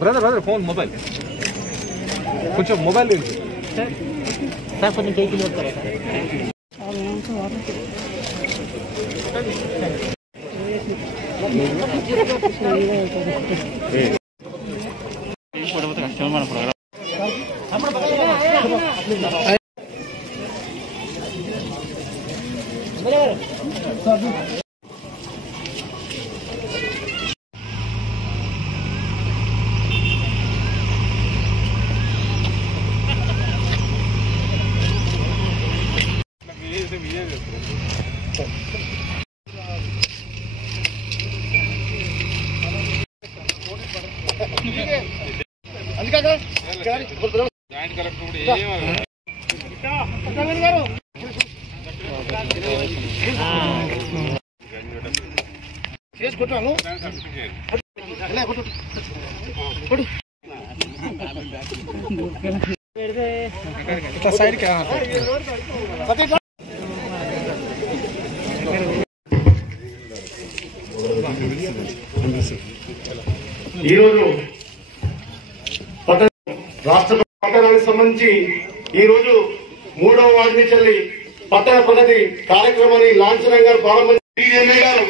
Brother phone mobile కొంచెం mobile sir కొంచెం cake వస్తారా మన ప్రోగ్రామ్ జాయింట్ కలెక్టర్ సైడ్ ఈరోజు రాష్ట్ర పట్టణానికి సంబంధించి ఈరోజు 3వ వార్డు నుంచి పట్టణ ప్రగతి కార్యక్రమాన్ని లాంఛనంగా ప్రారంభించి ఎమ్మెల్యే గారు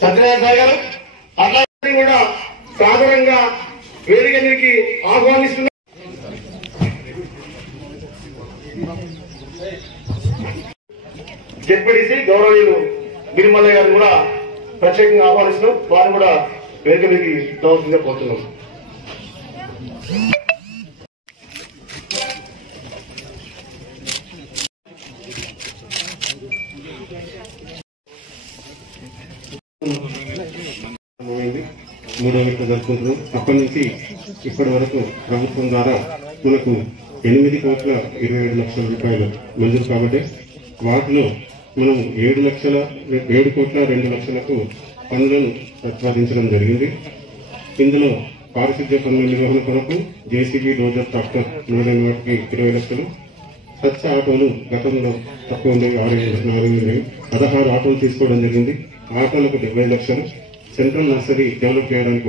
సత్యనారాయణ గారు అట్లా కూడా సాధారణంగా వేదికకి ఆహ్వానిస్తున్నారు. జెడ్పీటీసీ గౌరవనీయులు గిరిమల్లయ్య గారు కూడా ప్రత్యేకంగా ఆహ్వానిస్తున్నాం. వారు కూడా వేదికకి రావాల్సిందిగా కోరుతున్నాం. మూడో విడత జరుపుకుంటున్నాం. అప్పటి నుంచి ఇప్పటి వరకు ప్రభుత్వం ద్వారా మనకు 8,27,00,000 రూపాయలు మంజూరు కాబట్టి వాటిలో మనం 7,02,02,00,000కు పనులను ప్రతిపాదించడం జరిగింది. ఇందులో పారిశుద్ధ్య పనుల నిర్వహణ కొరకు జేసీబీ డోజర్ ట్రాక్టర్ 100 వాటికి 20 లక్షలు, స్వచ్ఛ ఆటోలు గతంలో తక్కువ ఉండేవి 16 ఆటోలు తీసుకోవడం జరిగింది. ఆటోలకు 70 లక్షలు, సెంట్రల్ నర్సరీ డెవలప్ చేయడానికి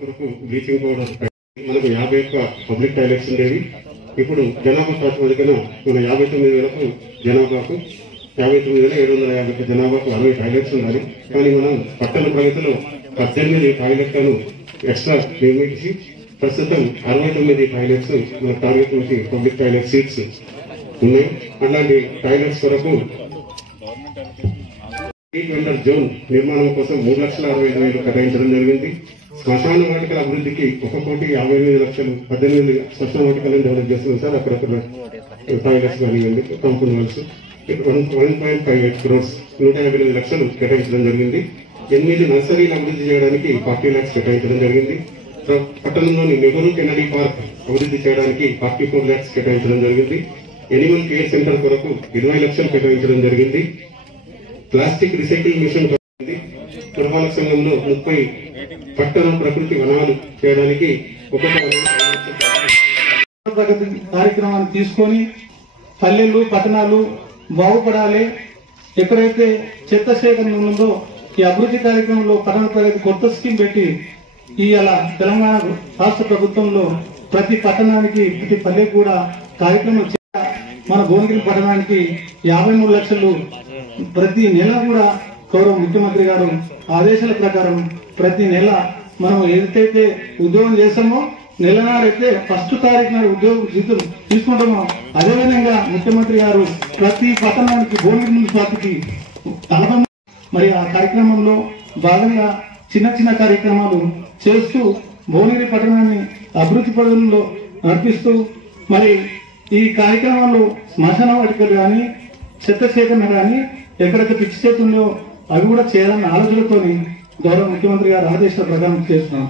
కొరకు బ్లీచింగ్ పౌడర్ మనకు 51 పబ్లిక్ టాయిలెట్స్ ఉండేవి. ఇప్పుడు జనాభా ప్రాతిపదికన మన 59,000 జనాభాకు 59,750 జనాభాకు 60 టాయిలెట్స్ ఉండాలి. కానీ మనం పట్టణ ప్రగతిలో 18 టాయిలెట్లను ఎక్స్ట్రా నిర్మించి ప్రస్తుతం 69 టాయిలెట్స్ మన టార్గెట్ నుంచి పబ్లిక్ టాయిలెట్ సీట్స్ ఉన్నాయి. అలాంటి టాయిలెట్స్ కొరకు వెండర్ జోన్ నిర్మాణం కోసం 3,60,000 కేటాయించడం జరిగింది. శ్మశాన వాటికల అభివృద్ధికి 1,58,00,000 18 శ్మశాన వాటికలను డెవలప్ చేస్తున్నాం సార్. అక్కడక్కడ టాయిలెట్స్ కానివ్వండి, కాంపౌండ్ వాల్స్ 1.58 crores 158 లక్షలు కేటాయించడం జరిగింది. 8 నర్సరీలు అభివృద్ధి చేయడానికి 40 lakhs కేటాయించడం జరిగింది. పట్టణంలోని నెహ్రూ కెనడీ పార్క్ అభివృద్ధి చేయడానికి 44 lakhs కేటాయించడం జరిగింది. ఎనిమల్ కేర్ సెంటర్ కొరకు 20 లక్షలు కేటాయించడం జరిగింది. ప్లాస్టిక్ రీసైక్లింగ్ మిషన్ పురపాలక సంఘంలో 30 పట్టణ ప్రకృతి వనాలు చేయడానికి 1 ప్రగతి కార్యక్రమాన్ని తీసుకొని పల్లెలు పట్టణాలు బాగుపడాలి. ఎక్కడైతే చెత్త సేకరణ ఉందో ఈ అభివృద్ధి కార్యక్రమంలో పట్టణ ప్రగతి కొత్త స్కీమ్ పెట్టి ఇవాళ తెలంగాణ రాష్ట్ర ప్రభుత్వంలో ప్రతి పట్టణానికి ప్రతి పల్లెకు కూడా కార్యక్రమం మన భువనగిరి పట్టణానికి 53 లక్షలు ప్రతి నెల కూడా గౌరవ ముఖ్యమంత్రి గారు ఆదేశాల ప్రకారం ప్రతి నెల మనం ఏదైతే ఉద్యోగం చేస్తామో నెలనాడైతే 1వ తారీఖు నాడు ఉద్యోగ జీతం తీసుకుంటామో అదేవిధంగా ముఖ్యమంత్రి గారు ప్రతి పట్టణానికి భువనగిరి మున్సిపాలిటీకి 40 మరి ఆ కార్యక్రమంలో భాగంగా చిన్న చిన్న కార్యక్రమాలు చేస్తూ భువనగిరి పట్టణాన్ని అభివృద్ధి పదంలో నడిపిస్తూ మరి ఈ కార్యక్రమంలో శ్మశాన వాటికలు కానీ చెత్త సేకరణ కానీ ఎక్కడైతే పిచ్చి చేతి ఉందో అవి కూడా చేయాలన్న ఆలోచనతో గౌరవ ముఖ్యమంత్రి గారు ఆదేశాల ప్రకారం చేస్తున్నాం.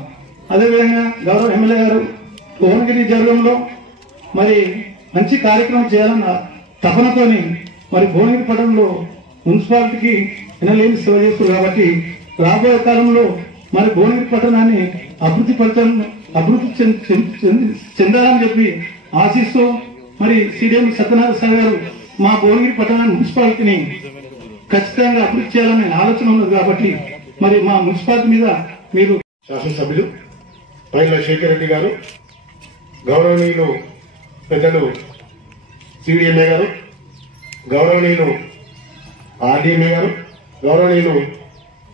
అదేవిధంగా గౌరవ ఎమ్మెల్యే గారు భువనగిరి జగంలో మరి మంచి కార్యక్రమం చేయాలన్న తపనతోని మరి భువనగిరి పట్టణంలో మున్సిపాలిటీకి ఎనలేని సేవ చేస్తారు కాబట్టి రాబోయే కాలంలో మరి భువనగిరి పట్టణాన్ని అభివృద్ధి చెందాలని చెప్పి ఆశిస్తూ మరి సిడిఎం సత్యనారాయణ సార్ గారు మా భువనగిరి పట్టణాన్ని మున్సిపాలిటీని ఖచ్చితంగా అభివృద్ధి చేయాలనే ఆలోచన ఉన్నది కాబట్టి మరి మా మున్సిపాలిటీ మీద మీరు శాసనసభ్యులు పైల శేఖర్ రెడ్డి గారు, గౌరవనీయులు పెద్దలు సిడిఎంఏ గారు, గౌరవనీయులు ఆర్డీఎంఏ గారు, గౌరవనీయులు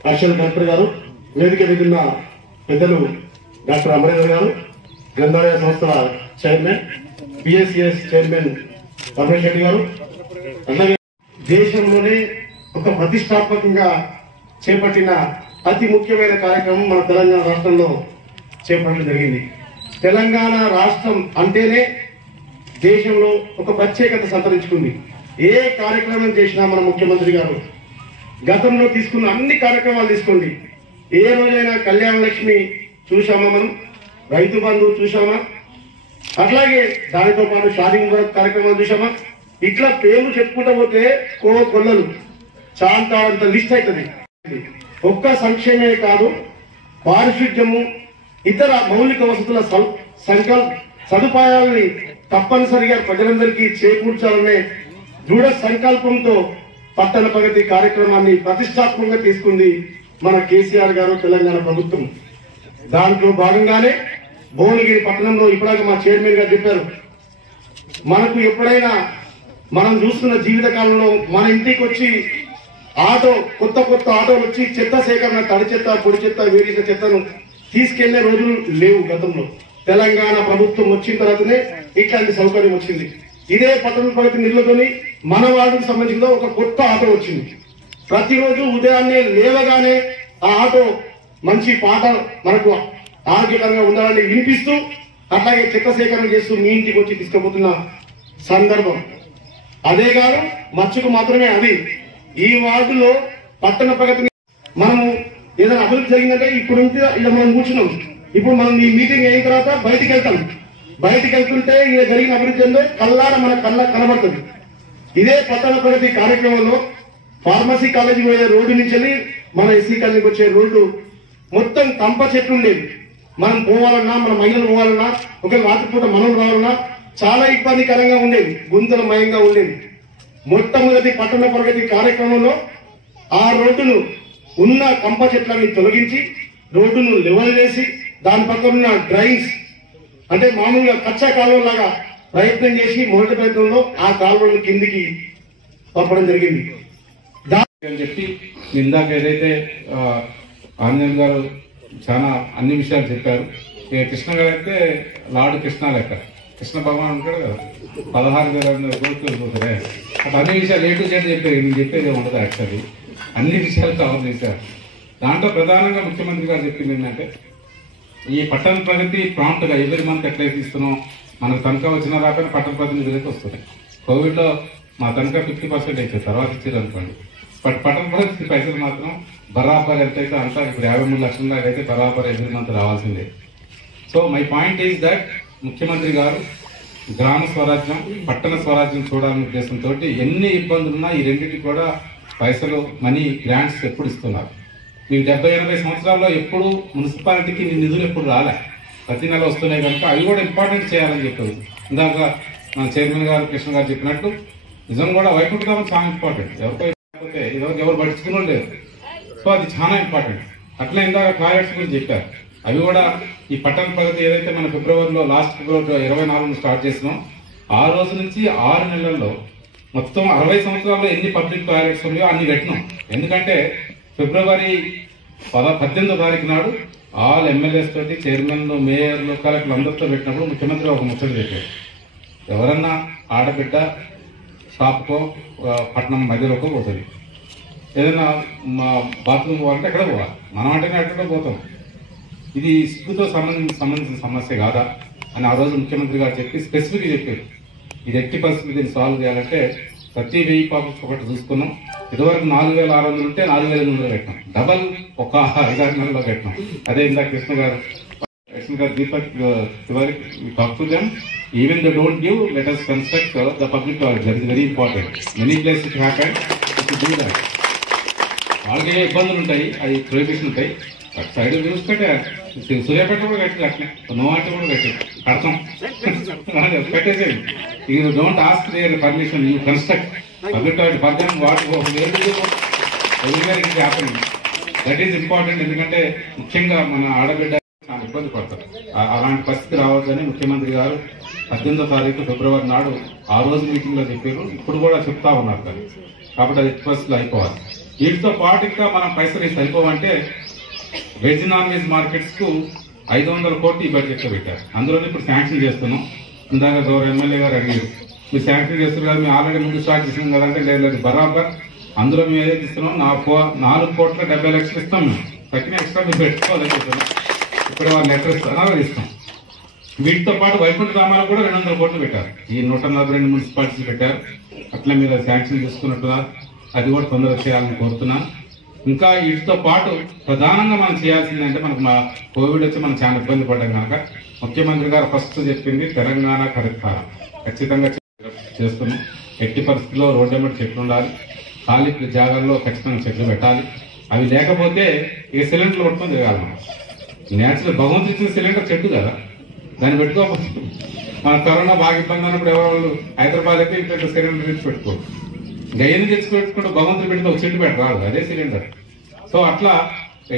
అడిషనల్ కలెక్టర్ గారు, వేదిక మీద పెద్దలు డాక్టర్ అమరేంద్ర గారు, గ్రంథాలయ సంస్థల చైర్మన్, పిఎస్సిఎస్ చైర్మన్ పరమేశ్వర రెడ్డి గారు, అలాగే దేశంలోనే ఒక ప్రతిష్టాత్మకంగా చేపట్టిన అతి ముఖ్యమైన కార్యక్రమం మన తెలంగాణ రాష్ట్రంలో చేపట్టడం జరిగింది. తెలంగాణ రాష్ట్రం అంటేనే దేశంలో ఒక ప్రత్యేకత సంతరించుకుంది. ఏ కార్యక్రమం చేసినా మన ముఖ్యమంత్రి గారు గతంలో తీసుకున్న అన్ని కార్యక్రమాలు తీసుకోండి. ఏ రోజైనా కళ్యాణ లక్ష్మి చూసామా, మనం రైతు బంధు చూసామా, అట్లాగే దానితో పాటు షాదీ ముబారక్ కార్యక్రమాలు చూసామా, ఇట్లా పేర్లు చెప్పుకుంటూ పోతే కొల్లలు చాంతాడంత లిస్ట్ అవుతుంది. ఒక్క సంక్షేమే కాదు, పారిశుద్ధ్యము, ఇతర మౌలిక వసతుల సదుపాయాలని తప్పనిసరిగా ప్రజలందరికీ చేకూర్చాలనే దృఢ సంకల్పంతో పట్టణ ప్రగతి కార్యక్రమాన్ని ప్రతిష్టాత్మకంగా తీసుకుంది మన కేసీఆర్ గారు, తెలంగాణ ప్రభుత్వం. దాంట్లో భాగంగానే భువనగిరి పట్టణంలో ఇప్పటిదాకా మా చైర్మన్ గారు చెప్పారు, మనకు ఎప్పుడైనా మనం చూస్తున్న జీవిత కాలంలో మన ఇంటికి వచ్చి కొత్త ఆటోలు వచ్చి చెత్త సేకరణ, తడి చెత్త, పొడి చెత్త, వేరేసిన చెత్తను తీసుకెళ్లే రోజులు లేవు గతంలో. తెలంగాణ ప్రభుత్వం వచ్చిన తర్వాతనే ఇట్లాంటి సౌకర్యం వచ్చింది. ఇదే పట్టణ ప్రగతి నిధులతోని మన వార్డుకు సంబంధించిన ఒక కొత్త ఆటో వచ్చింది. ప్రతిరోజు ఉదయాన్నే లేవగానే ఆ ఆటో మంచి పాట మనకు ఆరోగ్యకరంగా ఉండాలని వినిపిస్తూ అట్లాగే చెత్త సేకరణ చేస్తూ మీ ఇంటికి వచ్చి తీసుకుపోతున్న సందర్భం. అదే కాదు, మచ్చుకు మాత్రమే అది. ఈ వార్డులో పట్టణ ప్రగతిని మనము ఏదైనా అభివృద్ధి జరిగిందంటే ఇప్పుడు ఇలా మనం కూర్చున్నాం. ఇప్పుడు మనం ఈ మీటింగ్ అయిన తర్వాత బయటికి వెళ్తాం. బయటికి వెళ్తుంటే ఇలా జరిగిన అభివృద్ధి ఏందో కళ్ళారా మన కనబడుతుంది. ఇదే పట్టణ ప్రగతి కార్యక్రమంలో ఫార్మసీ కాలేజీ పోయే రోడ్డు నుంచి వెళ్ళి మన ఎస్సీ కాలనీకి వచ్చే రోడ్డు మొత్తం కంప చెట్లు ఉండేది. మనం పోవాలన్నా, మన మహిళలు పోవాలన్నా, ఒకవేళ రాత్రిపూట మనం రావాలన్నా చాలా ఇబ్బందికరంగా ఉండేది, గుంతలమయంగా ఉండేది. మొట్టమొదటి పట్టణ ప్రగతి కార్యక్రమంలో ఆ రోడ్డును ఉన్న కంప చెట్లని తొలగించి రోడ్డును లెవెల్ చేసి దాని పక్కన ఉన్న డ్రైన్స్ అంటే మామూలుగా కచ్చా కాలువలాగా ప్రయత్నం చేసి మొదటి ప్రయత్నంలో ఆ కాలువలను కిందికి పంపడం జరిగింది అని చెప్పి ఇందాక ఏదైతే ఆంజనేయులు గారు చాలా అన్ని విషయాలు చెప్పారు. కృష్ణ గారు అయితే లార్డ్ కృష్ణ లెక్క, కృష్ణ భగవాన్ ఉంటాడు కదా, 16,000 కోట్లు పోతారే, అట్లా అన్ని విషయాలు ఏ టు జెడ్ చెప్పారు. నేను చెప్పేది ఉండదు, యాక్చువల్లీ అన్ని విషయాలు కవర్ చేశారు. దాంట్లో ప్రధానంగా ముఖ్యమంత్రి గారు చెప్పింది ఏంటంటే, ఈ పట్టణ ప్రగతి ప్రాంప్ట్ గా ఎవరి మంత్ ఎట్లయితే ఇస్తున్నాం, మనకు తనఖా వచ్చిన రాక పట్టణ ప్రగతి నిధులైతే వస్తుంది. కోవిడ్ లో మా తనఖా 50% ఇచ్చారు, తర్వాత ఇచ్చారు అనుకోండి. బట్ పట్టణ ప్రగతి పైసలు మాత్రం బరాబర్ ఎంతైతే అంతా ఇప్పుడు 53 లక్షల దాకా అయితే బరాబర్ ఎవరి మంత్ రావాల్సిందే. So my point is that ముఖ్యమంత్రి గారు గ్రామ స్వరాజ్యం, పట్టణ స్వరాజ్యం చూడాలనే ఉద్దేశంతో ఎన్ని ఇబ్బందులున్నా ఈ రెండింటికి కూడా పైసలు, మనీ, గ్రాంట్స్ ఎప్పుడు ఇస్తున్నారు. మీకు 70-80 సంవత్సరాల్లో ఎప్పుడు మున్సిపాలిటీకి నిధులు ఎప్పుడు రాలే, ప్రతి నెల వస్తున్నాయి కనుక అవి కూడా ఇంపార్టెంట్ చేయాలని చెప్పారు. ఇందాక మన చైర్మన్ గారు, కృష్ణ గారు చెప్పినట్టు నిజం కూడా వైకుంఠధామం చాలా ఇంపార్టెంట్. ఎవరు పట్టించుకుని లేదు, సో అది చాలా ఇంపార్టెంట్. అట్లా ఇందాక టాయిలెట్స్ గురించి చెప్పారు, అవి కూడా ఈ పట్టణ ప్రగతి ఏదైతే మన లాస్ట్ ఫిబ్రవరి 24 స్టార్ట్ చేసినాం, ఆ రోజు నుంచి 6 నెలల్లో మొత్తం 60 సంవత్సరాల్లో ఎన్ని పబ్లిక్ టాయిలెట్స్ ఉన్నాయో అన్ని పెట్టినాం. ఎందుకంటే ఫిబ్రవరి 18వ తారీఖు నాడు ఆల్ ఎమ్మెల్యేస్ తోటి, చైర్మన్లు, మేయర్లు, కలెక్టర్లు అందరితో పెట్టినప్పుడు ముఖ్యమంత్రి ఒక ముచ్చట చెప్పారు, ఎవరన్నా ఆడబిడ్డ షాప్కో పట్టణం మధ్యలోకి పోతుంది, ఏదైనా బాత్రూమ్ పోవాలంటే ఎక్కడ పోవాలి, మనం అంటేనే ఎక్కడో పోతాం, ఇది సిగ్గుతో సంబంధించిన సమస్య కాదా అని ఆ రోజు ముఖ్యమంత్రి గారు చెప్పి స్పెసిఫిక్ చెప్పారు. ఇది ఎట్టి పరిస్థితి దీన్ని సాల్వ్ చేయాలంటే ప్రతి 1000 పాపకు ఒకటి చూసుకున్నాం. ఇదివరకు 4,600 ఉంటే 4,800 పెట్టినాం, డబల్ ఒక 5-6 నెలల్లో పెట్టినాం. అదే ఇందాక కృష్ణ గారు Deepak Tiwari talk to them, even they don't give, let us construct the public toilet. That is very important. Many places it happened to do that. వాళ్ళకి ఏ ఇబ్బందులు ఉంటాయి, అది ప్రొహిబిషన్ ఉంటాయి. అటు సైడ్ చూసుకుంటే సూర్యాపేట కూడా కట్టి అట్లే నోవాట కూడా కట్టి కడతాం పెట్టేసేది. You don't ask their permission, you construct public toilet for them what happen. That is important. ఎందుకంటే ముఖ్యంగా మన ఆడబిడ్డ చాలా ఇబ్బంది పడతారు. అలాంటి పరిస్థితి రావద్దని ముఖ్యమంత్రి గారు 18వ తారీఖు ఫిబ్రవరి నాడు ఆ రోజు మీటింగ్ లో చెప్పారు. ఇప్పుడు కూడా చెప్తా ఉన్నారు దాన్ని. కాబట్టి అది ఫస్ట్ అయిపోవాలి. వీటితో పాటు ఇంకా మనం పైసలు సరిపోవంటే వెజ్ నాన్ వెజ్ మార్కెట్స్ కు 500 కోట్లు ఈ బడ్జెట్ లో పెట్టారు. అందులో ఇప్పుడు శాంక్షన్ చేస్తున్నాం. ఇందాక గౌరవ ఎమ్మెల్యే గారు అడిగారు, మీరు శాంక్షన్ చేస్తున్నారు కదా, మేము ఆల్రెడీ ముందు స్టార్ట్ చేసినాం కదంటే లేదు బరాబర్. అందులో మేము ఏదైతే ఇస్తున్నాం 4,70,00,000 ఇస్తాం. మేము తగ్గిన ఎక్స్ట్రా మీరు పెట్టుకోవాలని చెప్తున్నాం. ఇప్పుడు వాళ్ళు లెటర్ ఇస్తారో ఇస్తాం. వీటితో పాటు వైకుంఠ ధామాలు కూడా 200 కోట్లు పెట్టారు. ఈ 142 మున్సిపాలిటీలు పెట్టారు. అట్లా మీరు శాంక్షన్ చేసుకున్నట్టుగా అది కూడా తొందరగా చేయాలని కోరుతున్నాను. ఇంకా వీటితో పాటు ప్రధానంగా మనం చేయాల్సిందంటే మనకు కోవిడ్ వచ్చి మనం చాలా ఇబ్బంది పడ్డాం కనుక ముఖ్యమంత్రి గారు ఫస్ట్ చెప్పింది తెలంగాణ హరితహారం ఖచ్చితంగా చేస్తున్నాం. ఎట్టి పరిస్థితుల్లో రోడ్డు వెంబడి చెట్లు ఉండాలి, ఖాళీ జాగాల్లో ఖచ్చితంగా చెట్లు పెట్టాలి. అవి లేకపోతే ఇక సిలిండర్లు పట్టుకొని తిరగాలి. మనం నేచురల్ భగవంతుడు ఇచ్చిన సిలిండర్ చెట్టు కదా, దాన్ని పెట్టుకోకపోతే మన కరోనా బాగా ఇబ్బంది అన్నప్పుడు ఎవరు హైదరాబాద్ అయితే ఇంట్లో సిలిండర్ తెచ్చి పెట్టుకోరు. గయ్యని తెచ్చి పెట్టుకుంటే భగవంతుడు పెడితే ఒక చెట్టు పెట్టరాదు, అదే సిలిండర్. సో అట్లా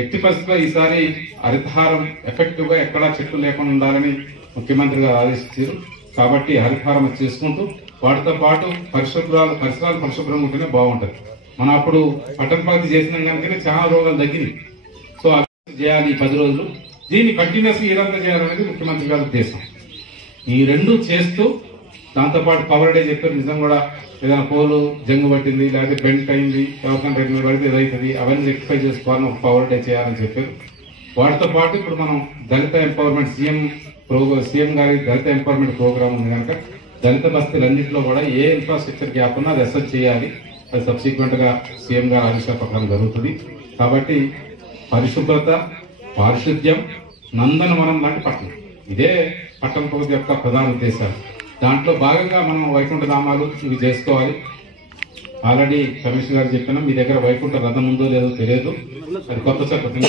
ఎట్టి పరిస్థితిలో ఈసారి హరితహారం ఎఫెక్టివ్ గా ఎక్కడా చెట్లు లేకుండా ఉండాలని ముఖ్యమంత్రి గారు ఆదేశించారు. కాబట్టి హరితహారం చేసుకుంటూ వాటితో పాటు పరిసరాలు పరిశుభ్రంగా ఉంటేనే బాగుంటది. మనం అప్పుడు పట్టణ ప్రగతి చేసినాం కనుకనే చాలా రోగాలు తగ్గింది. సో అవి చేయాలి ఈ 10 రోజులు. దీన్ని కంటిన్యూస్ ఇయరంతా చేయాలనేది ముఖ్యమంత్రి గారి ఉద్దేశం. ఈ రెండు చేస్తూ దాంతోపాటు పవర్ డే చెప్పారు. నిజం కూడా ఏదైనా పోలు జంగు పట్టింది లేకపోతే బెండ్ అయింది ఎవరికైనా రెడ్ మీద పడితే ఏదైతుంది అవన్నీ రెక్టిఫై చేసుకోవాలని ఒక పవర్ డే చేయాలని చెప్పారు. వాటితో పాటు ఇప్పుడు మనం దళిత ఎంపవర్మెంట్ సీఎం గారి దళిత ఎంపవర్మెంట్ ప్రోగ్రామ్ ఉంది కనుక దళిత బస్తీలన్నింటిలో కూడా ఏ ఇన్ఫ్రాస్ట్రక్చర్ గ్యాప్ ఉన్నా అది అసెస్ చేయాలి. అది సబ్సిక్వెంట్ గా సీఎం గారి ఆదేశాల ప్రకారం జరుగుతుంది. కాబట్టి పరిశుభ్రత, పారిశుద్ధ్యం, నందనవనం లాంటి పట్టణం, ఇదే పట్టణ ప్రగతి యొక్క ప్రధాన ఉద్దేశాలు. దాంట్లో భాగంగా మనం వైకుంఠ ధామాలు ఇవి చేసుకోవాలి. ఆల్రెడీ కమిషనర్ గారు చెప్పినా మీ దగ్గర వైకుంఠ రథం ఉందో లేదో తెలియదు, అది కొత్త చట్టం.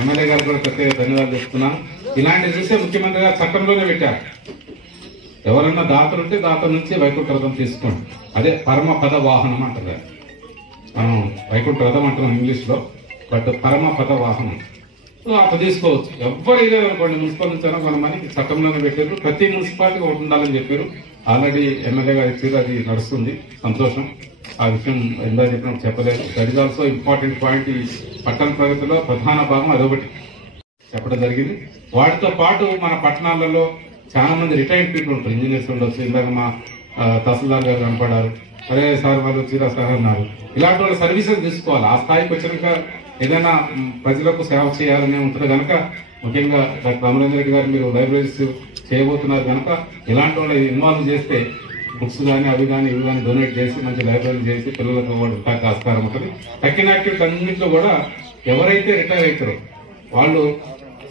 ఎమ్మెల్యే గారు కూడా ప్రత్యేక ధన్యవాదాలు చెప్తున్నాను. ఇలాంటివి చూసే ముఖ్యమంత్రి గారు చట్టంలోనే పెట్టారు. ఎవరన్నా దాతలుంటే దాత నుంచి వైకుంఠ రథం తీసుకోండి. అదే పరమ పద వాహనం అంటారు. మనం వైకుంఠ రథం అంటున్నాం ఇంగ్లీష్ లో, బట్ పరమ పద వాహనం అట్లా తీసుకోవచ్చు. ఎవరు ఇదే అనుకోండి, మున్సిపల్ నుంచి మనకి చట్టంలోనే పెట్టారు. ప్రతి మున్సిపాలిటీకి ఒకటి ఉండాలని చెప్పారు. ఆల్రెడీ ఎమ్మెల్యే గారు ఇచ్చారు, అది నడుస్తుంది, సంతోషం. ఆ విషయం ఎందా చెప్పినప్పుడు చెప్పలేదు. That is also important point. ఈ పట్టణ ప్రగతిలో ప్రధాన భాగం అదొకటి చెప్పడం జరిగింది. వాటితో పాటు మన పట్టణాలలో చాలా మంది రిటైర్డ్ పీపుల్ ఉంటారు, ఇంజనీర్స్ ఉండొచ్చు. ఇందాక మా తహసీల్దార్ గారు కనపడారు, అరే సార్ వాళ్ళు వచ్చిరా సార్ అన్నారు. ఇలాంటి వాళ్ళ సర్వీసెస్ తీసుకోవాలి. ఆ స్థాయికి వచ్చినాక ఏదైనా ప్రజలకు సేవ చేయాలని ఉంటుంది కనుక ముఖ్యంగా డాక్టర్ అమరేంద్ర రెడ్డి గారు మీరు లైబ్రరీస్ చేయబోతున్నారు కనుక ఇలాంటి వాళ్ళు ఇన్వాల్వ్ చేస్తే బుక్స్ కానీ అవి కానీ ఇవి కానీ డొనేట్ చేసి మంచి లైబ్రరీ చేసి పిల్లలకు కూడా ఆస్కారం ఉంటుంది. తక్కిన యాక్టివిటీ అన్నింటిలో కూడా ఎవరైతే రిటైర్ అవుతారో వాళ్ళు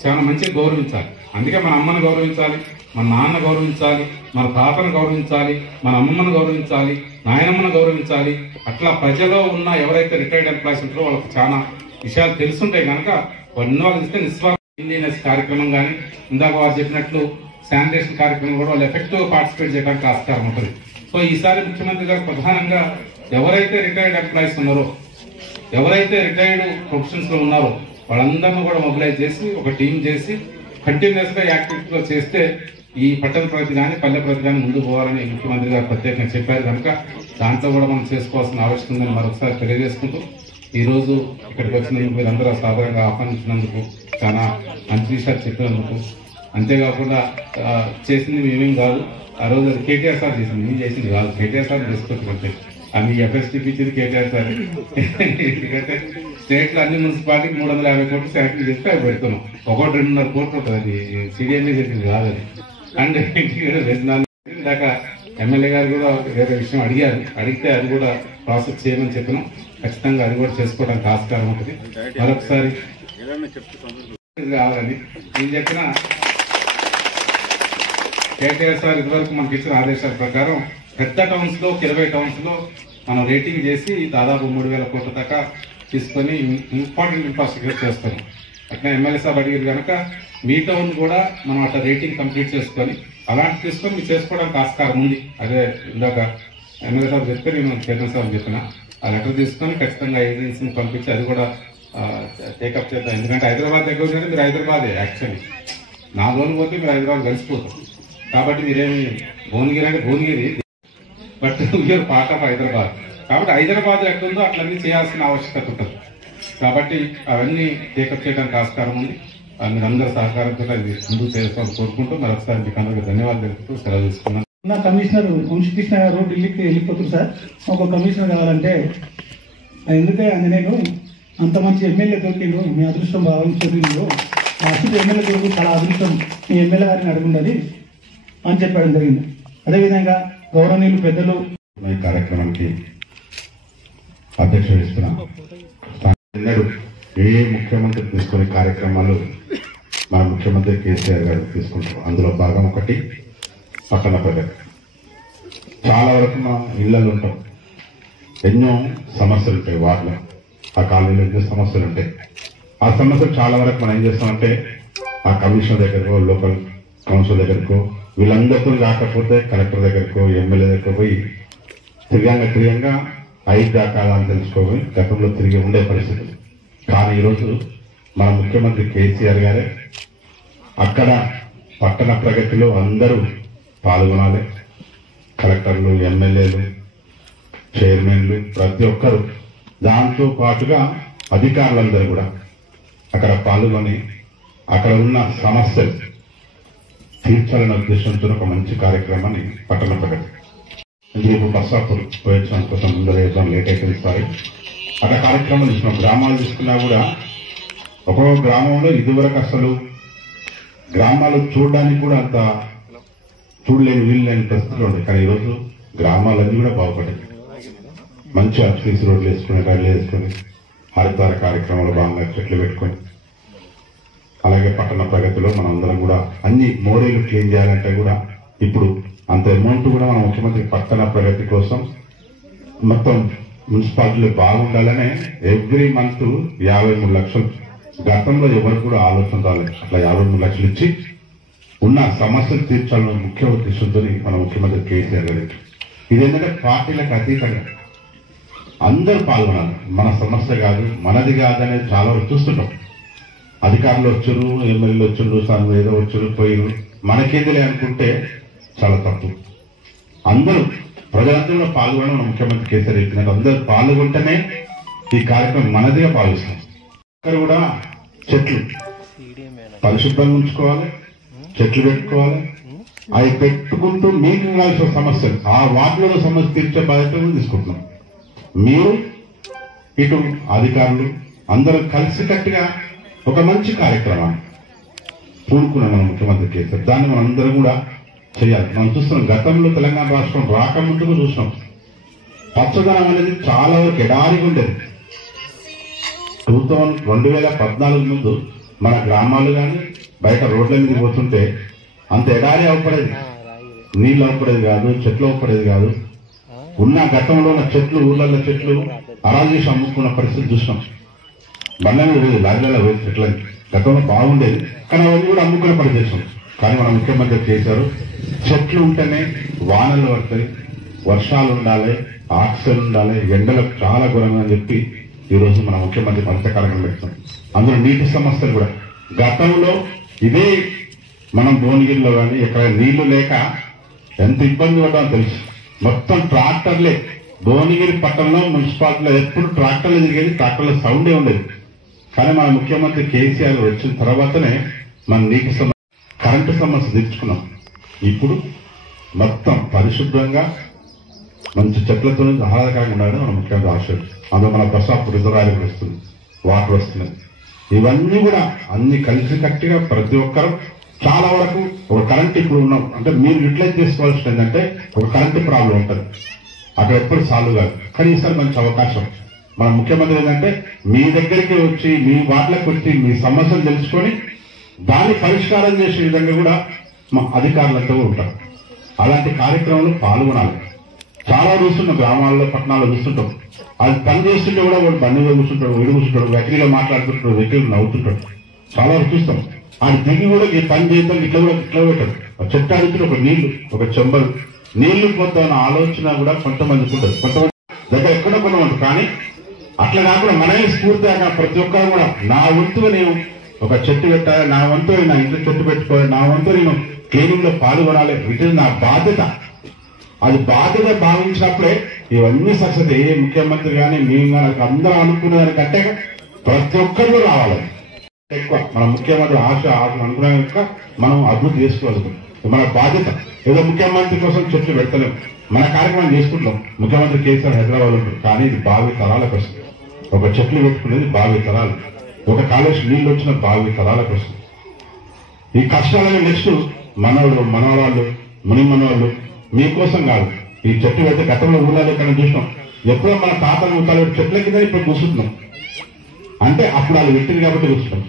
చాలా మంచిగా గౌరవించాలి. అందుకే మన అమ్మను గౌరవించాలి, మన నాన్న గౌరవించాలి, మన తాతను గౌరవించాలి, మన అమ్మమ్మను గౌరవించాలి, నాయనమ్మను గౌరవించాలి. అట్లా ప్రజలో ఉన్న ఎవరైతే రిటైర్డ్ ఎంప్లాయీస్ ఉంటారో వాళ్ళకి చాలా విషయాలు తెలుసుంటాయి కనుక వాళ్ళు ఇన్వాల్వ్ చేస్తే నిస్వార్థ కార్యక్రమం కానీ ఇందాక వారు చెప్పినట్లు శానిటేషన్ కార్యక్రమం కూడా వాళ్ళు ఎఫెక్టివ్ గా పార్టిసిపేట్ చేయడానికి ఆస్కారం ఉంటుంది. సో ఈసారి ముఖ్యమంత్రి గారు ప్రధానంగా ఎవరైతే రిటైర్డ్ ఎంప్లాయీస్ ఉన్నారో, ఎవరైతే రిటైర్డ్ ప్రొఫెషన్స్ లో ఉన్నారో వాళ్ళందరినీ కూడా మొబిలైజ్ చేసి ఒక టీం చేసి కంటిన్యూస్ గా యాక్టివిటీలో చేస్తే ఈ పట్టణ ప్రగతి కానీ పల్లె ప్రగతి కానీ ముందుకు పోవాలని ముఖ్యమంత్రి గారు ప్రత్యేకంగా చెప్పారు కనుక దాంట్లో కూడా మనం చేసుకోవాల్సిన ఆవశ్యకత ఉందని మరొకసారి తెలియజేసుకుంటూ ఈ రోజు ఇక్కడికి వచ్చినందుకు మీరందరూ సాధారణంగా ఆహ్వానించినందుకు, చాలా మంచి విషయాలు చెప్పినందుకు, అంతేకాకుండా చేసింది మేమేం కాదు, ఆ రోజు కేటీఆర్ సార్ చేసింది, మేము చేసింది కాదు, కేటీఆర్ సార్ చేసుకుంటున్నట్టే. అది ఎఫ్ఎస్టీపీ ఇచ్చింది కేటీఆర్ సార్. ఎందుకంటే స్టేట్ లో అన్ని మున్సిపాలిటీకి 350 కోట్లు శాంక్షన్ చేస్తే అవి పెడుతున్నాం. 1-2.5 కోట్లు ఉంటుంది, అది సిడిఎంఏ చేసింది కాదు అది. అండ్ ఇందాక ఎమ్మెల్యే గారు కూడా వేరే విషయం అడిగారు, అడిగితే అది కూడా ప్రాసెస్ చేయమని చెప్పినాం. ఖచ్చితంగా అది కూడా చేసుకోవడానికి ఆస్కారం ఉంటుంది. మరొకసారి కావాలని నేను చెప్పిన కేటీఆర్ సార్ ఇదివరకు మనకి ఇచ్చిన ఆదేశాల ప్రకారం పెద్ద టౌన్స్ లో 20 టౌన్స్ లో మనం రేటింగ్ చేసి దాదాపు 3,000 కోట్ల దాకా తీసుకొని ఇంపార్టెంట్ ఇన్ఫ్రాస్ట్రక్చర్ చేస్తాం. అట్లా ఎమ్మెల్యే సాబ్ అడిగారు కనుక మీ టౌన్ కూడా మనం అట్లా రేటింగ్ కంప్లీట్ చేసుకొని అలాంటి తీసుకొని మీరు చేసుకోవడానికి ఆస్కారం ఉంది. అదే ఇందాక ఎమ్మెల్యే సాబ్ చెప్తే నేను చైర్మన్ సాబ్ చెప్పిన ఆ లెటర్ తీసుకొని ఖచ్చితంగా ఏజెన్సీని పంపించి అది కూడా టేకప్ చేద్దాం. ఎందుకంటే హైదరాబాద్ దగ్గర ఉంటే మీరు హైదరాబాదే, యాక్చువల్లీ నా లోన్ పోతే మీరు హైదరాబాద్ కలిసిపోతాం. కాబట్టి మీరేమి భువనగిరి అంటే Bhuvanagiri, but you are part of Hyderabad. కాబట్టి హైదరాబాద్ ఎట్లుందో అట్లన్నీ చేయాల్సిన ఆవశ్యకత ఉంటుంది. కాబట్టి అవన్నీ టేకప్ చేయడానికి ఆస్కారం ఉంది. మీరందరూ సహకారంతో అది ముందుకు చేసుకోవాలని కోరుకుంటూ మరొకసారి మీకు అందరికీ ధన్యవాదాలు తెలుపుతూ సెలవు తీసుకున్నాను. నా కమిషనర్ వంశీకృష్ణ గారు ఢిల్లీకి వెళ్ళిపోతుంది సార్. ఒక కమిషనర్ కావాలంటే ఎందుకే నేను అంత మంచి ఎమ్మెల్యే దొరికిండు, మీ అదృష్టం భావించదు, అసలు ఎమ్మెల్యే దొరికి చాలా అదృష్టం, మీ ఎమ్మెల్యే గారిని అడుగుండాలి అని చెప్పడం జరిగింది. అదేవిధంగా గౌరవనీయులు పెద్దలు ఈ కార్యక్రమానికి అధ్యక్షత ఇస్తున్నాం. ఏ ముఖ్యమంత్రి తీసుకునే కార్యక్రమాలు మన ముఖ్యమంత్రి కేసీఆర్ గారు తీసుకుంటారు. అందులో భాగం ఒకటి పట్టణ ప్రగతి. చాలా వరకు మా ఇళ్లలో ఉంటాం, ఎన్నో సమస్యలు ఉంటాయి, వాటిలో ఆ కాలనీలో ఎన్నో సమస్యలు ఉంటాయి. ఆ సమస్యలు చాలా వరకు మనం ఏం చేస్తామంటే ఆ కమిషనర్ దగ్గరకో లోకల్ కౌన్సిల్ దగ్గరకో వీళ్ళందరితో కాకపోతే కలెక్టర్ దగ్గరకో ఎమ్మెల్యే దగ్గరకు పోయి తిరిగంగా అయిద్దా కాదా అని తెలుసుకోవాలి. గతంలో తిరిగి ఉండే పరిస్థితి. కానీ ఈరోజు మన ముఖ్యమంత్రి కేసీఆర్ గారే అక్కడ పట్టణ ప్రగతిలో అందరూ పాల్గొనాలి. కలెక్టర్లు, ఎమ్మెల్యేలు, చైర్మన్లు ప్రతి ఒక్కరు, దాంతో పాటుగా అధికారులందరూ కూడా అక్కడ పాల్గొని అక్కడ ఉన్న సమస్యలు తీర్చాలనే ఉద్దేశంతో ఒక మంచి కార్యక్రమాన్ని పట్టణ ప్రగతి రేపు బస్సాపూర్ పోయొచ్చాం కోసం ముందర లేట్ అయితే సారీ అక్కడ కార్యక్రమం తీసుకున్నాం. గ్రామాలు తీసుకున్నా కూడా ఒక్కొక్క గ్రామంలో ఇదివరకు అసలు గ్రామాలు చూడడానికి కూడా అంత చూడలేని వీలు లేని పరిస్థితులు ఉంటాయి. కానీ ఈరోజు గ్రామాలన్నీ కూడా బాగుపడ్డాయి. మంచి అఫీస్ రోడ్లు వేసుకుని, రైళ్లు వేసుకొని, హరితార కార్యక్రమాలు బాగా చెట్లు పెట్టుకొని, అలాగే పట్టణ ప్రగతిలో మనం అందరం కూడా అన్ని మోరీలు క్లీన్ చేయాలంటే కూడా ఇప్పుడు అంత అమౌంట్ కూడా మన ముఖ్యమంత్రి పట్టణ ప్రగతి కోసం మొత్తం మున్సిపాలిటీలు బాగుండాలనే ఎవ్రీ మంత్ 53 లక్షలు, గతంలో ఎవరికి కూడా ఆలోచన రాలేదు, అట్లా 53 లక్షలు ఇచ్చి ఉన్న సమస్యలు తీర్చాలన్న ముఖ్య ఉద్దేశంతో మన ముఖ్యమంత్రి కేసీఆర్ గారు. ఇదేంటంటే పార్టీలకు అతీతంగా అందరూ పాల్గొనాలి. మన సమస్య కాదు, మనది కాదు అనేది చాలా వరకు చూస్తుంటాం. అధికారులు వచ్చారు, ఎమ్మెల్యేలు వచ్చారు, సార్ ఏదో వచ్చారు పోయిరు, మనకేదిలే అనుకుంటే చాలా తప్పు. అందరూ ప్రజలందరూ పాల్గొనడం మన ముఖ్యమంత్రి కేసీఆర్ చెప్పినట్టు అందరూ పాల్గొంటేనే ఈ కార్యక్రమం మనదిగా భావిస్తాం. ఇక్కడ కూడా చెట్లు పరిశుభ్రంగా ఉంచుకోవాలి, చెట్లు పెట్టుకోవాలి. అవి పెట్టుకుంటూ మీకు కావాల్సిన సమస్యలు ఆ వాటిలో సమస్య తీర్చే బాధ్యత తీసుకుంటున్నాం. మీరు ఇటు అధికారులు అందరూ కలిసికట్టుగా ఒక మంచి కార్యక్రమాన్ని పూనుకున్నాం మన ముఖ్యమంత్రి కేసీఆర్. దాన్ని మనం అందరం కూడా చేయాలి. మనం చూస్తున్నాం, గతంలో తెలంగాణ రాష్ట్రం రాకముందుకు చూసినాం, పచ్చదనం అనేది చాలా వరకు ఎడారిగా ఉండేది. 2014 ముందు మన గ్రామాలు కానీ బయట రోడ్ల మీద పోతుంటే అంత ఎడారి అవపడేది, నీళ్ళు అవపడేది కాదు, చెట్లు అవపడేది కాదు. ఉన్న గతంలో ఉన్న చెట్లు, ఊళ్ళల్లో చెట్లు అరాజేసి అమ్ముకున్న పరిస్థితి చూసినాం. బండ్ల మీద లారీలలో వేసి చెట్లని గతంలో బాగుండేది, కానీ అవన్నీ కూడా అమ్ముకునే పరిస్థితి. కానీ మన ముఖ్యమంత్రి చేశారు, చెట్లు ఉంటేనే వానలు పడతాయి, వర్షాలు ఉండాలి, ఆక్సిజన్ ఉండాలి, ఎండలకు చాలా ఘోరంగా అని చెప్పి ఈరోజు మన ముఖ్యమంత్రి మత్స్యకారంగా పెడతాం. అందులో నీటి సమస్యలు కూడా గతంలో ఇదే మనం భువనగిరిలో కానీ ఎక్కడ నీళ్లు లేక ఎంత ఇబ్బంది పడ్డామో తెలుసు. మొత్తం ట్రాక్టర్లే భువనగిరి పట్టణంలో మున్సిపాలిటీలో ఎప్పుడు ట్రాక్టర్లు తిరిగేది, ట్రాక్టర్ల సౌండే ఉండేది. కానీ మన ముఖ్యమంత్రి కేసీఆర్ వచ్చిన తర్వాతనే మన నీటి సమస్య, కరెంటు సమస్య తీర్చుకున్నాం. ఇప్పుడు మొత్తం పరిశుభ్రంగా మంచి చెట్లతో ఆహ్లాదకరంగా ఉండాలని మన ముఖ్యమంత్రి ఆశ. అందులో మన బస్సాపూర్ రిజర్వాయర్ వస్తుంది, వాటర్ వస్తున్నాయి. ఇవన్నీ కూడా అన్ని కలిసి కట్టిగా ప్రతి ఒక్కరు చాలా వరకు ఒక కరెంట్ ఇప్పుడు ఉన్నాం అంటే మీరు యూటిలైజ్ చేసుకోవాల్సింది ఏంటంటే ఒక కరెంట్ ప్రాబ్లం ఉంటుంది, అక్కడ ఎప్పుడు సాల్వ్ కాదు. కానీ ఈసారి మంచి అవకాశం మన ముఖ్యమంత్రి ఏంటంటే మీ దగ్గరికి వచ్చి, మీ వాటిలోకి వచ్చి మీ సమస్యలు తెలుసుకొని దాన్ని పరిష్కారం చేసే విధంగా కూడా మా అధికారులంతా ఉంటారు. అలాంటి కార్యక్రమంలో పాల్గొనాలి. చాలా చూస్తుంటాం, గ్రామాల్లో పట్టణాల్లో చూస్తుంటాం. అది పని చేస్తుంటే కూడా వాడు బండిలో కూర్చుంటాడు, వీడు కూర్చుంటాడు, వెకిలిగా మాట్లాడుతుంటాడు, వెకిలి నవ్వుతుంటాడు. చాలా చూస్తాం. ఆయన దిగి కూడా ఈ పని చేద్దాం ఇట్లా కూడా ఇట్లా పెట్టాడు. చెట్టు అడిగితే ఒక నీళ్లు, ఒక చెంబలు నీళ్లు పోతామన్న ఆలోచన కూడా కొంతమందికి ఉంటుంది. కొంతమంది దగ్గర ఎక్కడ కొనవచ్చు. కానీ అట్లా కాకుండా మనమే స్ఫూర్తిగా ప్రతి ఒక్కరు కూడా నా వంతుగా నేను ఒక చెట్టు పెట్టాలి, నా వంతు నా ఇంట్లో చెట్టు పెట్టుకోవాలి, నా వంతు నేను క్లీనింగ్ లో పాల్గొనాలి, ఇటు నా బాధ్యత. అది బాధ్యత భావించినప్పుడే ఇవన్నీ సక్సెస్. ఏ ముఖ్యమంత్రి కానీ మేము కానీ అందరూ అనుకున్న దానికంటే ప్రతి ఒక్కరు రావాలి. ఎక్కువ మన ముఖ్యమంత్రి ఆశ అనుకున్నాం కనుక మనం అభివృద్ధి చేసుకోవాలి. మన బాధ్యత. ఏదో ముఖ్యమంత్రి కోసం చెట్లు పెడతలేము, మన కార్యక్రమం చేసుకుంటాం. ముఖ్యమంత్రి కేసీఆర్ హైదరాబాద్ ఉంటుంది, కానీ ఇది భావి తరాల కోసం. ఒక చెట్లు పెట్టుకునేది భావి తరాలు, ఒక కాలేజ్ నీళ్ళు వచ్చిన భావి తరాల కోసం. ఈ కష్టాలని నెక్స్ట్ మనవాళ్ళు, మనవరాళ్ళు, ముని మనవాళ్ళు మీకోసం కాదు. ఈ చెట్టు పెడితే గతంలో ఊళ్ళో ఎక్కడ చూసినాం, ఎప్పుడో మన తాతలు ముత్తాలు చెట్ల కింద ఇప్పుడు కూర్చుంటున్నాం. అంటే అప్పుడు వాళ్ళు పెట్టింది కాబట్టి కూర్చుంటాం.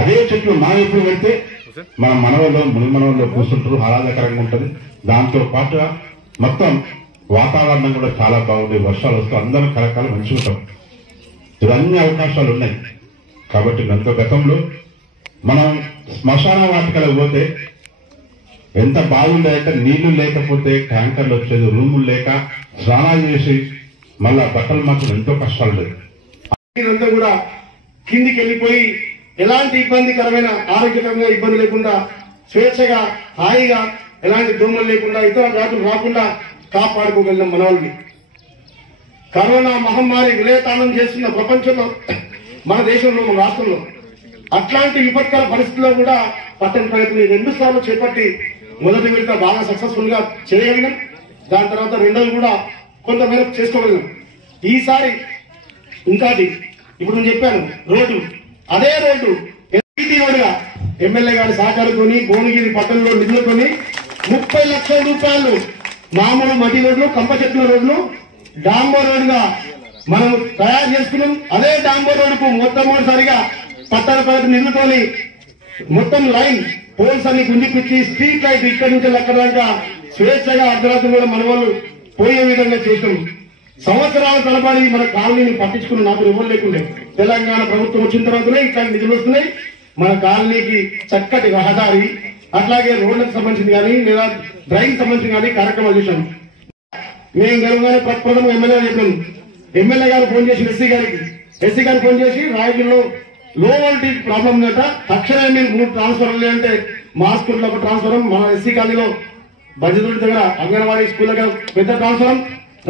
అదే చెట్లు మనం ఎప్పుడు పెడితే మన మనవల్లో, ముని మనవల్లో కూర్చుంటారు, ఆహ్లాదకరంగా ఉంటుంది. దాంతో పాటుగా మొత్తం వాతావరణం కూడా చాలా బాగుంది. వర్షాలు వస్తూ అందరం కరకాలు మంచిగా ఉంటాం. ఇవన్నీ అవకాశాలు ఉన్నాయి. కాబట్టి గతంలో మనం శ్మశాన వాటికలకు పోతే ఎంత బాగుండేదంటే నీళ్లు లేకపోతే ట్యాంకర్లు వచ్చేది, రూములు లేక స్నానాలు చేసి మళ్ళా బట్టలు మాత్రం ఎంతో కష్టాలు లేదు. ఇదంతా కూడా కిందికి వెళ్ళిపోయి ఎలాంటి ఇబ్బందికరమైన ఆరోగ్యకరమైన ఇబ్బంది లేకుండా స్వేచ్ఛగా హాయిగా ఎలాంటి దోమలు లేకుండా ఇతర వ్యాధులు రాకుండా కాపాడుకోగలిగిన మనవాళ్ళని. కరోనా మహమ్మారి విలయతాండం చేస్తున్న ప్రపంచంలో, మన దేశంలో, మన రాష్ట్రంలో అట్లాంటి విపత్కర పరిస్థితుల్లో కూడా పట్టణ ప్రగతిని 2 సార్లు చేపట్టి మొదటి విడత బాగా సక్సెస్ఫుల్ గా చేయగలిగాం. దాని తర్వాత రెండోది కూడా కొంతమేరకు చేసుకోగలిగాం. ఈసారి ఇంకాది ఇప్పుడు నేను చెప్పాను రోడ్డు, అదే రోడ్డు రోడ్డుగా ఎమ్మెల్యే గారి సహకారంతో భువనగిరి పట్టణంలో నిధులతోని 30 లక్షల రూపాయలు మామూలు మట్టి రోడ్లు, కంప చెట్ల రోడ్లు డాంబర్ రోడ్డుగా మనం తయారు చేసుకున్నాం. అదే డాంబర్ రోడ్డుకు మొట్టమొదటిసారిగా పట్టణ ప్రగతి నిధులతోని మొత్తం లైన్ పోల్స్ అన్ని గుంజిపించి స్ట్రీట్ లైట్ ఇక్కడి నుంచి అక్కడ దాకా స్వేచ్ఛగా అర్ధరాత్రి కూడా మన వాళ్ళు పోయే విధంగా చేసినాం. సంవత్సరాల తరబడి మన కాలనీని పట్టించుకున్న నాకు ఎవరు లేకుండే. తెలంగాణ ప్రభుత్వం వచ్చిన తర్వాతనే ఇట్లాంటి నిధులు వస్తున్నాయి. మన కాలనీకి చక్కటి రహదారి, అట్లాగే రోడ్లకు సంబంధించింది కానీ లేదా డ్రైవింగ్ సంబంధించిన కానీ కార్యక్రమాలు చేశాం. మేము గెలవగానే ప్రథమ ఎమ్మెల్యే చెప్పాను. ఎమ్మెల్యే గారు ఫోన్ చేసి ఎస్సీ గారు ఫోన్ చేసి రాయగిరిలో లో వోల్టేజ్ ప్రాబ్లం ఉందట, తక్షణమే మీరు 3 ట్రాన్స్ఫర్లు అంటే మా స్కూల్లో ఒక ట్రాన్స్ఫరం, మన ఎస్సీ కాలనీలో బజదూడి దగ్గర అంగన్వాడీ స్కూల్ దగ్గర పెద్ద ట్రాన్స్ఫరం,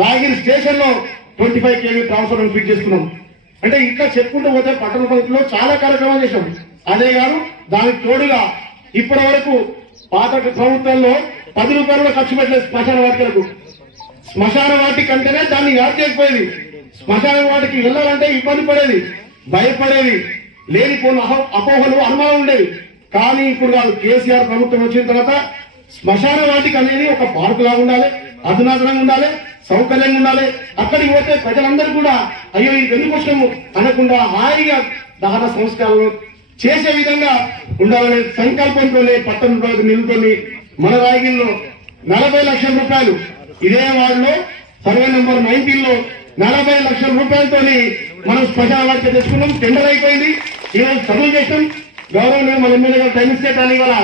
రాయగిరి స్టేషన్ లో 25 kV ట్రాన్స్ఫర్ ఫిట్ చేసుకున్నాం. అంటే ఇట్లా చెప్పుకుంటూ పోతే పట్టణ పరిధిలో చాలా కార్యక్రమాలు చేశాం. అదే కాదు దానికి తోడుగా ఇప్పటి వరకు పాత ప్రభుత్వాల్లో 10 రూపాయలు ఖర్చు పెట్టలేదు శ్మశాన వాటికలకు. శ్మశాన వాటి కంటేనే దాన్ని యాడ్ చేయకపోయేది. శ్మశాన వాటికి వెళ్ళాలంటే ఇబ్బంది పడేది, భయపడేది, లేనిపోయిన అపోహలు, అనుమానం ఉండేది. కానీ ఇప్పుడు కాదు, కేసీఆర్ ప్రభుత్వం వచ్చిన తర్వాత శ్మశాన వాటికి అనేది ఒక పార్కు లాగా ఉండాలి, అధునాతనంగా ఉండాలి, సౌకర్యంగా ఉండాలి. అక్కడికి పోతే ప్రజలందరూ కూడా అయ్యో ఇది ఎందుకు వచ్చాము అనకుండా హాయిగా దహన సంస్కారాలు చేసే విధంగా ఉండాలనే సంకల్పంతోనే పట్టణ ప్రగతి నిధులతోని మన రాయగిరిలో 40 లక్షల రూపాయలు, ఇదే వార్డులో సర్వే నెంబర్ 19 లో 40 లక్షల రూపాయలతోని మనం శ్మశాన వాటిక తెచ్చుకున్నాం. టెండర్ అయిపోయింది. ఈరోజు చదువు చేసాం. గౌరవనీయ మన ఎమ్మెల్యే గారు టైం ఇస్తే కానీ ఇవాళ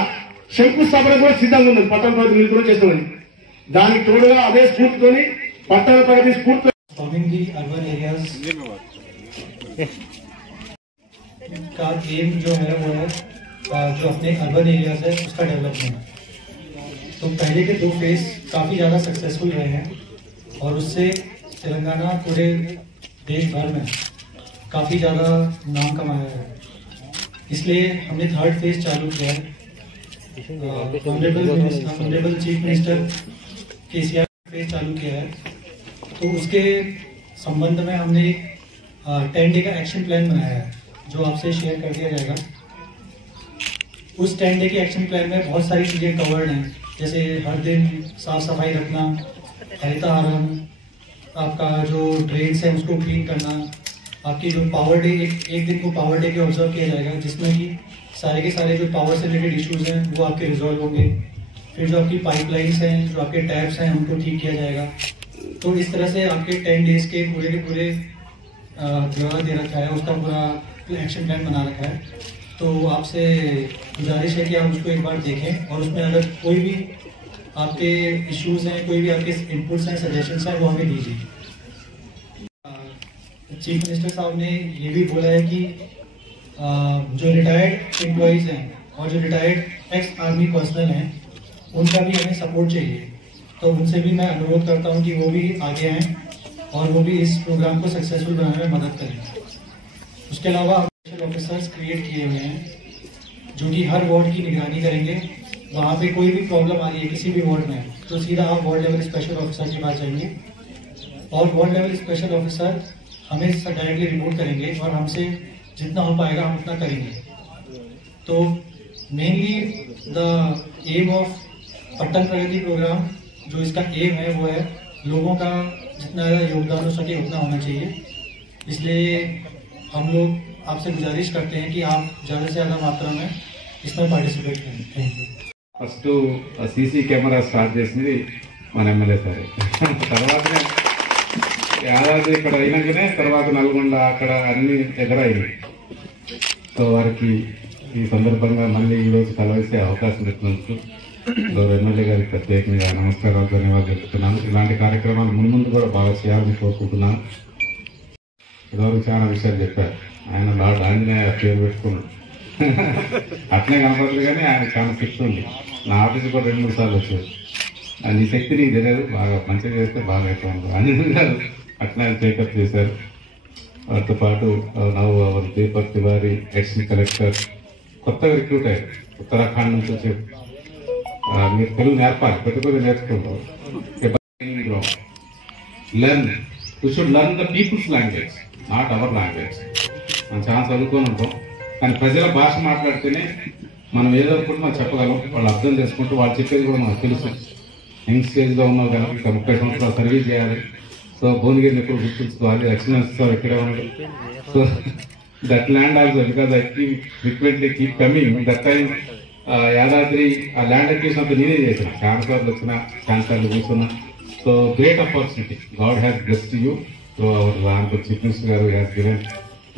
శంకుస్థాపన కూడా సిద్ధంగా ఉంది. పట్టణ ప్రగతి నిధులతో చేస్తామని దానికి తోడుగా అదే స్ఫూర్తితోని పట్టణ ప్రగతి స్ఫూర్తి का एम जो है वो है जो अपने अर्बन एरियाज है उसका डेवलपमेंट। तो पहले के 2 फेज काफ़ी ज़्यादा सक्सेसफुल रहे हैं और उससे तेलंगाना पूरे देश भर में काफ़ी ज़्यादा नाम कमाया है। इसलिए हमने 3rd फेज चालू किया है। Honourable chief minister KCR phase चालू किया है। तो उसके संबंध में हमने 10 डे का एक्शन प्लान बनाया है जो आपसे शेयर कर दिया जाएगा। उस 10 डे के एक्शन प्लान में बहुत सारी चीज़ें कवर्ड हैं, जैसे हर दिन साफ सफाई रखना, हरितहारम, आपका जो ड्रेन्स है उसको क्लीन करना, आपकी जो पावर डे एक दिन को पावर डे के ऑब्जर्व किया जाएगा जिसमें कि सारे के सारे जो पावर से रिलेटेड इश्यूज हैं वो आपके रिजॉल्व होंगे। फिर जो आपकी पाइपलाइंस हैं, जो आपके टैप्स हैं उनको ठीक किया जाएगा। तो इस तरह से आपके 10 डेज के पूरे के पूरे ब्यौरा दे रखा है, उसका पूरा एक्शन प्लान बना रखा है। तो आपसे गुजारिश है कि आप उसको एक बार देखें और उसमें अगर कोई भी आपके इश्यूज हैं, कोई भी आपके इनपुट्स हैं, सजेशंस हैं, वो हमें दीजिए। चीफ मिनिस्टर साहब ने ये भी बोला है कि जो रिटायर्ड एम्प्लॉयज़ हैं और जो रिटायर्ड एक्स आर्मी पर्सनल हैं उनका भी हमें सपोर्ट चाहिए। तो उनसे भी मैं अनुरोध करता हूं कि वो भी आगे आएँ और वो भी इस प्रोग्राम को सक्सेसफुल बनाने में मदद करें। उसके अलावा स्पेशल ऑफिसर्स क्रिएट किए हुए हैं जो कि हर वार्ड की निगरानी करेंगे। वहाँ पे कोई भी प्रॉब्लम आ रही है किसी भी वार्ड में तो सीधा आप वार्ड लेवल स्पेशल ऑफिसर के पास जाएंगे और वार्ड लेवल स्पेशल ऑफिसर हमें डायरेक्टली रिपोर्ट करेंगे और हमसे जितना हो पाएगा हम उतना करेंगे। तो mainly the aim of Pattan Pragati program, जो इसका एम है वो है लोगों का जितना ज़्यादा योगदान हो सके उतना होना चाहिए। इसलिए हम लोग आपसे गुजारिश करते हैं कि आप ज़्यादा से ज़्यादा मात्रा में इसमें पार्टिसिपेट करें। Thank you. First CC camera start చేసింది మన ఎమ్మెల్యే సార్. తర్వాతనే యాదాద్రి ఇక్కడ అయినాకనే తర్వాత నల్గొండ అక్కడ అన్ని దగ్గర అయింది. సో వారికి ఈ సందర్భంగా మళ్ళీ ఈరోజు కలవసే అవకాశం ఇచ్చినందుకు ఎమ్మెల్యే గారికి ప్రత్యేకంగా నమస్కారాలు, ధన్యవాదాలు చెప్తున్నాను. ఇలాంటి కార్యక్రమాలు ముందు కూడా బాగా చేయాలని కోరుకుంటున్నాను. ఇదివరకు చాలా విషయాలు చెప్పారు. ఆయన లార్డ్ ఆంజనేయ పేరు పెట్టుకున్నాడు, అట్లే కనపడదు కానీ ఆయన చాలా శక్తి ఉంది. నా ఆఫీస్కి కూడా 2-3 సార్లు వచ్చారు. నీ శక్తి నీకు తెలియదు, బాగా మంచిగా చేస్తే బాగా అవుతుంది ఆంజనేయ గారు అట్లా టేకప్ చేశారు. వాటితో పాటు నవ్వు దీపక్ తివారీ అడిషనల్ కలెక్టర్ కొత్తగా రిక్రూట్ అయ్యారు ఉత్తరాఖండ్ నుంచి వచ్చారు. మీరు తెలుగు నేర్పాలి, కొద్ది నేర్చుకుంటారు. Learn, you should learn the people's language, not our language. మనం చాలా చదువుకొని ఉంటాం కానీ ప్రజల భాష మాట్లాడితేనే మనం ఏదో ఒకటి మనం చెప్పగలం. వాళ్ళు అర్థం చేసుకుంటూ వాళ్ళు చెప్పేది కూడా మనకు తెలుసు. యంగ్ స్టేజ్లో ఉన్నావు కనుక ఇంకా 30 సంవత్సరాలు సర్వీస్ చేయాలి. సో భువనగిరిని ఎప్పుడు గుర్తుంచుకోవాలి. లక్ష్మీనరసింహ ఇక్కడే ఉన్నాడు. So that land also because I keep frequently keep coming. That time Yadadri ఆ ల్యాండ్ అక్విజిషన్ అంతా నేనే చేసిన. ఛాన్సలర్లు వచ్చిన, ఛాన్సలర్లు కూర్చున్నా. So great opportunity, God has blessed you through our honourable chief minister గారు has given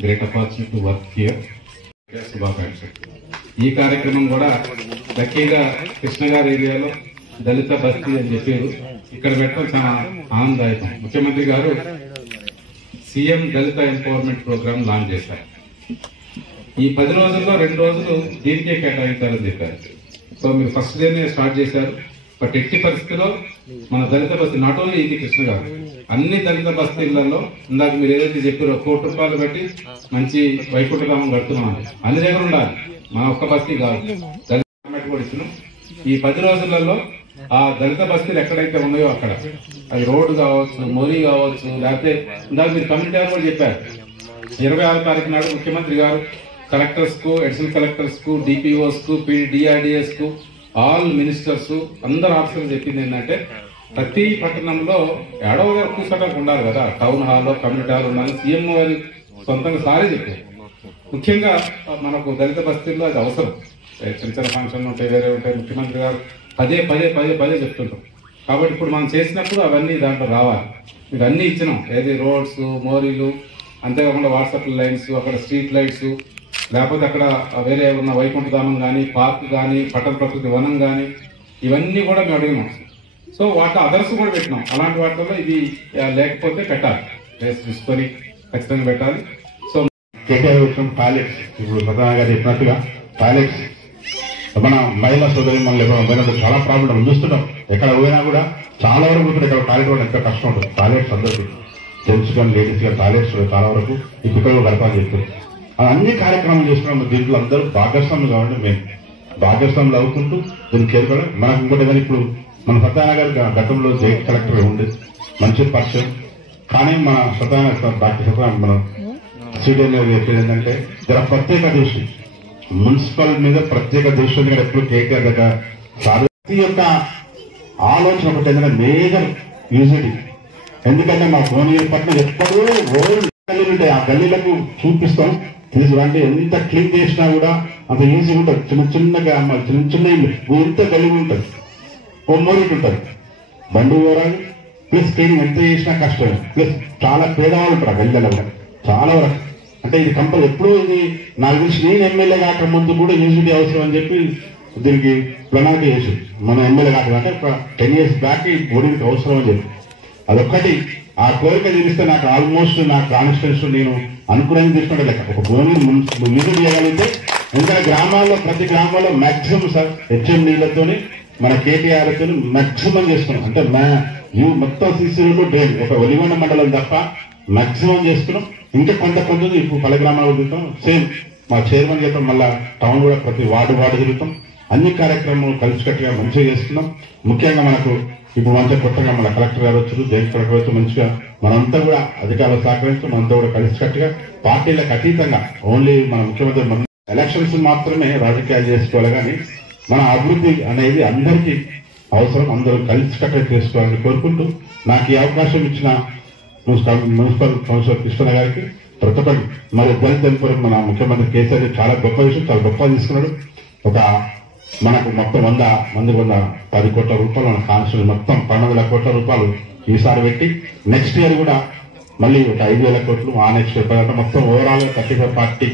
great opportunity to work here. శుభాకాంక్షలు. ఈ కార్యక్రమం కూడా లక్కీగా కృష్ణ గారి ఏరియాలో దళిత బస్తీ అని చెప్పారు. ఇక్కడ పెట్టడం చాలా ఆనందదాయకం. ముఖ్యమంత్రి గారు సీఎం దళిత ఎంపవర్మెంట్ ప్రోగ్రామ్ లాంచ్ చేశారు. ఈ 10 రోజుల్లో 2 రోజులు దీనికే కేటాయించాలని చెప్పారు. సో మీరు ఫస్ట్ డేనే స్టార్ట్ చేశారు. బట్ ఎట్టి పరిస్థితిలో మన దళిత బస్తీ, నాట్ ఓన్లీ ఇది కృష్ణ గారు, అన్ని దళిత బస్తీలలో ఇందాక మీరు ఏదైతే చెప్పారో 1 కోటి రూపాయలు పెట్టి మంచి వైకుంఠధామం కడుతున్నాం. అన్ని దగ్గర ఉండాలి, మన ఒక్క బస్తీ కాదు. దళిత కూడా ఇచ్చినాం. ఈ 10 రోజులలో ఆ దళిత బస్తీలు ఎక్కడైతే ఉన్నాయో అక్కడ అది రోడ్డు కావచ్చు, మోరీ కావచ్చు, లేకపోతే ఇందాక మీరు కమ్యూనిటీ కూడా చెప్పారు. 26 తారీఖు నాడు ముఖ్యమంత్రి గారు కలెక్టర్స్ కు, అడిషనల్ కలెక్టర్స్ కు, డిపిఓస్ కు, డిఆర్డిఎస్ కు, ఆల్ మినిస్టర్స్ అందరు ఆఫీసర్లు చెప్పింది ఏంటంటే ప్రతి పట్టణంలో ఏడవ గారు కూర్చోడానికి ఉండాలి కదా, టౌన్ హాల్లో, కమ్యూనిటీ హాల్ ఉండాలి. సీఎం గారు సొంతంగా సారే చెప్పారు. ముఖ్యంగా మనకు దళిత బస్తీల్లో అది అవసరం. చిన్న చిన్న ఫంక్షన్లు ఉంటాయి, వేరే ఉంటాయి. ముఖ్యమంత్రి గారు పదే చెప్తుంటాం. కాబట్టి ఇప్పుడు మనం చేసినప్పుడు అవన్నీ దాంట్లో రావాలి. మీకు అన్ని ఇచ్చినాం, ఏది రోడ్స్, మోరీలు, అంతేకాకుండా వాట్సాప్ లైన్స్, అక్కడ స్ట్రీట్ లైట్స్, లేకపోతే అక్కడ వేరే ఉన్న వైకుంఠధామం కానీ, పార్క్ కానీ, పట్టణ ప్రకృతి వనం కానీ, ఇవన్నీ కూడా మేము అడిగినాం. సో వాటిలో అదర్స్ కూడా పెట్టినాం. అలాంటి వాటిలో ఇది లేకపోతే పెట్టాలి, రేస్ తీసుకొని ఖచ్చితంగా పెట్టాలి. సో కేటీఆర్ విషయం టాయిలెట్స్, ఇప్పుడు ప్రధాన గారు చెప్పినట్టుగా టాయిలెట్స్ మన మహిళా సోదరి మనల్ని పోయినప్పుడు చాలా ప్రాబ్లం చూస్తున్నాం. ఎక్కడ పోయినా కూడా చాలా వరకు ఇక్కడ టాయిలెట్ కూడా ఎంత కష్టం ఉంటుంది. టాయిలెట్స్ అందరికీ జెంట్స్ కానీ లేడీస్ కానీ టాయిలెట్స్ చాలా వరకు ఈ పిక్కలు గడపాలని చెప్తారు. అన్ని కార్యక్రమాలు చేస్తున్నాం. దీంట్లో అందరూ భాగస్వాములు కాబట్టి మేము భాగస్వాములు అవుతుంటూ దీన్ని చేరుకోవడం. మనకు ఇంకోటి ఏదైనా ఇప్పుడు మన సత్యనారాయణ గారు గతంలో జాయింట్ కలెక్టర్ ఉండి మంచి పరిచయం. కానీ మన సత్యనారాయణ డాక్టర్ సత్యనారాయణ మనం సీడీఎం చెప్పేది ఏంటంటే జర ప్రత్యేక దృష్టి, మున్సిపల్ మీద ప్రత్యేక దృష్టి ఉంది. ఎప్పుడు కేటీఆర్ దగ్గర ప్రతి యొక్క ఆలోచన ఒకటి ఏంటంటే మేజర్ యూజిటీ. ఎందుకంటే మా భువనగిరి పట్ల ఎప్పుడూ రోడ్ గల్లీలు ఉంటాయి, ఆ గల్లీలకు చూపిస్తాం. తీసుకుంటే ఎంత క్లీన్ చేసినా కూడా అంత ఈజీ ఉంటుంది. చిన్నగా చిన్న ఇల్లు ఎంత గల్లి ఉంటుంది, కొమ్మూరి ఉంటుంది, బండి పోరాలి, ప్లస్ ట్రైనింగ్ ఎంత చేసినా కష్టం. ప్లస్ చాలా పేదవాళ్ళు ఉంటారు గల్లీలలో కూడా చాలా వరకు. అంటే ఇది కంపల్ ఎప్పుడూ ఇది నాకు తెలిసి నేను ఎమ్మెల్యే కాక ముందు కూడా యూనివర్సిటీ అవసరం అని చెప్పి దీనికి ప్రణాళిక చేసి మన ఎమ్మెల్యే కాక అంటే 10 years బ్యాక్ ఈ బోర్డుకి అవసరం అని చెప్పి అదొక్కటి ఆ కోరిక తీరిస్తే నాకు ఆల్మోస్ట్ నా కాన్స్టిట్యూన్స్ నేను అనుకునేది తీసుకుంటే లెక్క ఒక భూమిని విజిట్ చేయగలిగితే ఎందుకంటే గ్రామాల్లో ప్రతి గ్రామాల్లో మాక్సిమం సార్ హెచ్ఎం నీళ్లతోని మన కేటీఆర్ తో మాక్సిమం చేసుకున్నాం. అంటే మొత్తం సీసీ రోడ్లు డ్రైన్ ఒక ఒలిగొండ మండలం తప్ప మాక్సిమం చేసుకున్నాం. ఇంకా కొంత ఇప్పుడు పల్లె గ్రామాలు తిరుగుతాం. సేమ్ మా చైర్మన్ చెప్పాం మళ్ళా టౌన్ కూడా ప్రతి వార్డు తిరుగుతాం. అన్ని కార్యక్రమాలు కలిసికట్టుగా మంచిగా చేస్తున్నాం. ముఖ్యంగా మనకు ఇప్పుడు మంచిగా కొత్తగా మన కలెక్టర్ గారు వచ్చారు, జైన్ కలెక్టర్ వచ్చి మంచిగా మనంతా కూడా అధికారులు సహకరిస్తూ మనంతా కూడా కలిసికట్టుగా పార్టీలకు అతీతంగా ఓన్లీ మన ముఖ్యమంత్రి ఎలక్షన్స్ మాత్రమే రాజకీయాలు చేసుకోవాలి కానీ మన అభివృద్ధి అనేది అందరికీ అవసరం. అందరూ కలిసికట్టుగా చేసుకోవాలని కోరుకుంటూ నాకు ఈ అవకాశం ఇచ్చిన మున్సిపల్ కౌన్సిలర్ కృష్ణ గారికి ప్రతి ఒక్కరు మరి దళిత మన ముఖ్యమంత్రి కేసీఆర్ చాలా గొప్ప విషయం, చాలా గొప్పగా తీసుకున్నాడు. మనకు మొత్తం 10 కోట్ల రూపాయలు మన కాన్స్టిట్యూషన్ మొత్తం 12,00 కోట్ల రూపాయలు ఈసారి పెట్టి నెక్స్ట్ ఇయర్ కూడా మళ్ళీ ఒక 5,000 కోట్లు ఆ నెక్స్ట్ ఇయర్ మొత్తం ఓవరాల్ 35 పార్టీ